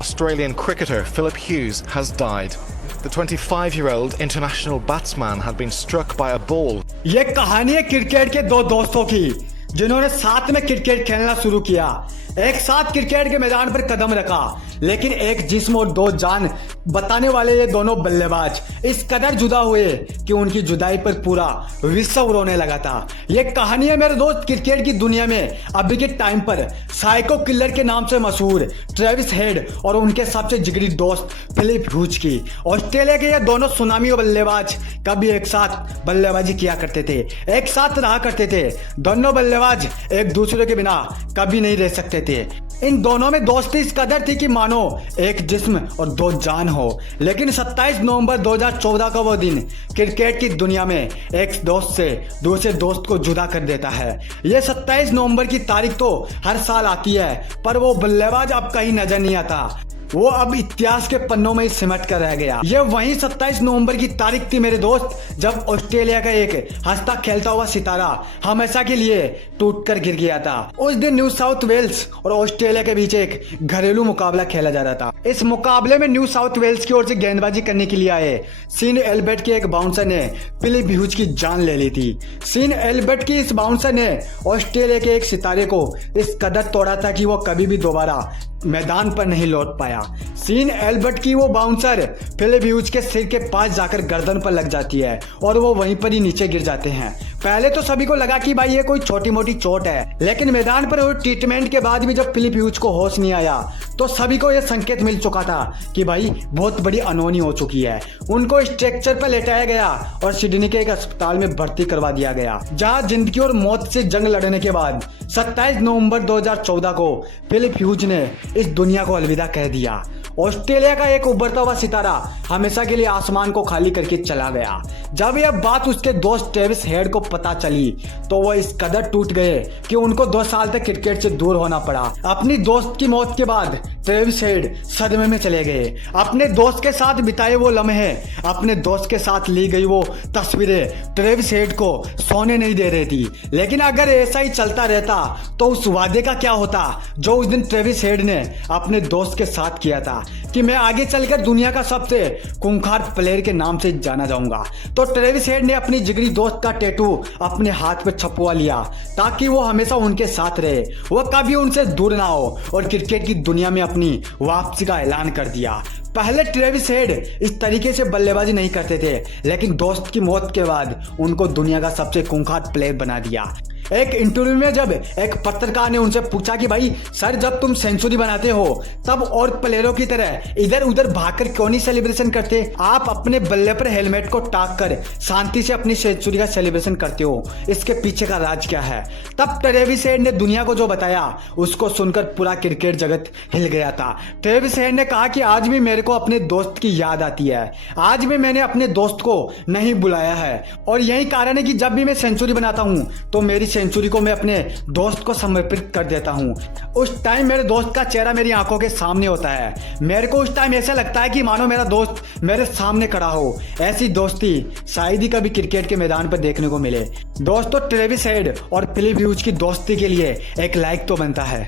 Australian cricketer Philip Hughes has died. The 25-year-old international batsman had been struck by a ball. ये कहानी है cricket के दो दोस्तों की जिन्होंने साथ में क्रिकेट खेलना शुरू किया। एक साथ क्रिकेट के मैदान पर कदम रखा, लेकिन एक जिस्म और दो जान बताने वाले ये दोनों बल्लेबाज इस कदर जुदा हुए कि उनकी जुदाई पर पूरा विश्व रोने लगा था। ये कहानी है मेरे दोस्त क्रिकेट की दुनिया में अभी के टाइम पर साइको किलर के नाम से मशहूर ट्रेविस हेड और उनके सबसे जिगरी दोस्त फिलिप ह्यूज की। ऑस्ट्रेलिया के ये दोनों सुनामी बल्लेबाज कभी एक साथ बल्लेबाजी किया करते थे, एक साथ रहा करते थे। दोनों बल्लेबाज एक दूसरे के बिना कभी नहीं रह सकते थे। इन दोनों में दोस्ती इस कदर थी कि मानो एक जिस्म और दो जान हो। लेकिन 27 नवंबर 2014 का वो दिन क्रिकेट की दुनिया में एक दोस्त से दूसरे दोस्त को जुदा कर देता है। ये 27 नवंबर की तारीख तो हर साल आती है, पर वो बल्लेबाज अब कहीं नजर नहीं आता। वो अब इतिहास के पन्नों में सिमट कर रह गया। ये वही 27 नवंबर की तारीख थी मेरे दोस्त, जब ऑस्ट्रेलिया का एक हंसता खेलता हुआ सितारा हमेशा के लिए टूटकर गिर गया था। उस दिन न्यू साउथ वेल्स और ऑस्ट्रेलिया के बीच एक घरेलू मुकाबला खेला जा रहा था। इस मुकाबले में न्यू साउथ वेल्स की ओर से गेंदबाजी करने के लिए आए सीन एल्बर्ट के एक बाउंसर ने फिलिप ह्यूज की जान ले ली थी। सीन एल्बर्ट की इस बाउंसर ने ऑस्ट्रेलिया के एक सितारे को इस कदर तोड़ा था कि वो कभी भी दोबारा मैदान पर नहीं लौट पाया। सीन एल्बर्ट की वो बाउंसर फिलिप ह्यूज के सिर के पास जाकर गर्दन पर लग जाती है और वो वहीं पर ही नीचे गिर जाते हैं। पहले तो सभी को लगा कि भाई ये कोई छोटी मोटी चोट है, लेकिन मैदान पर हुए ट्रीटमेंट के बाद भी जब फिलिप ह्यूज को होश नहीं आया तो सभी को यह संकेत मिल चुका था कि भाई बहुत बड़ी अनहोनी हो चुकी है। उनको स्ट्रेचर पर लेटाया गया और सिडनी के एक अस्पताल में भर्ती करवा दिया गया, जहां जिंदगी और मौत से जंग लड़ने के बाद 27 नवंबर 2014 को फिलिप ह्यूज ने इस दुनिया को अलविदा कह दिया। ऑस्ट्रेलिया का एक उभरता हुआ सितारा हमेशा के लिए आसमान को खाली करके चला गया। जब यह बात उसके दोस्त ट्रेविस हेड को पता चली तो वह इस कदर टूट गए कि उनको 2 साल तक क्रिकेट से दूर होना पड़ा। अपनी दोस्त की मौत के बाद ट्रेविस हेड सदमे में चले गए। अपने दोस्त के साथ बिताए वो लम्हे, अपने दोस्त के साथ ली गई वो तस्वीरें ट्रेविस हेड को सोने नहीं दे रही थी। लेकिन अगर ऐसा ही चलता रहता तो उस वादे का क्या होता जो उस दिन ट्रेविस हेड ने अपने दोस्त के साथ किया था कि मैं आगे चलकर दुनिया का सबसे खूंखार प्लेयर के नाम से जाना जाऊंगा। तो ट्रेविस हेड ने अपनी जिगरी दोस्त का टैटू अपने हाथ पे छपवा लिया ताकि वो हमेशा उनके साथ रहे, वो कभी उनसे दूर ना हो, और क्रिकेट की दुनिया में अपनी वापसी का ऐलान कर दिया। पहले ट्रेविस हेड इस तरीके से बल्लेबाजी नहीं करते थे, लेकिन दोस्त की मौत के बाद उनको दुनिया का सबसे खूंखार प्लेयर बना दिया। एक इंटरव्यू में जब एक पत्रकार ने उनसे पूछा कि भाई सर, जब तुम सेंचुरी बनाते हो तब और प्लेयरों की तरह इधर उधर भागकर क्यों नहीं सेलिब्रेशन करते? आप अपने बल्ले पर हेलमेट को टाक कर शांति से अपनी सेंचुरी का सेलिब्रेशन करते हो, इसके पीछे का राज क्या है? तब ट्रेविस हेड ने दुनिया को जो बताया उसको सुनकर पूरा क्रिकेट जगत हिल गया था। ट्रेविस हेड ने कहा कि आज भी मेरे को अपने दोस्त की याद आती है, आज भी मैंने अपने दोस्त को नहीं बुलाया है, और यही कारण है कि जब भी मैं सेंचुरी बनाता हूँ तो मेरी सेंचुरी को मैं अपने दोस्त को समर्पित कर देता हूं। उस टाइम मेरे दोस्त का चेहरा मेरी आंखों के सामने होता है। मेरे को उस टाइम ऐसा लगता है कि मानो मेरा दोस्त मेरे सामने खड़ा हो। ऐसी दोस्ती शायद ही कभी क्रिकेट के मैदान पर देखने को मिले। दोस्तों, ट्रेविस हेड और फिलिप ह्यूज की दोस्ती के लिए एक लाइक तो बनता है।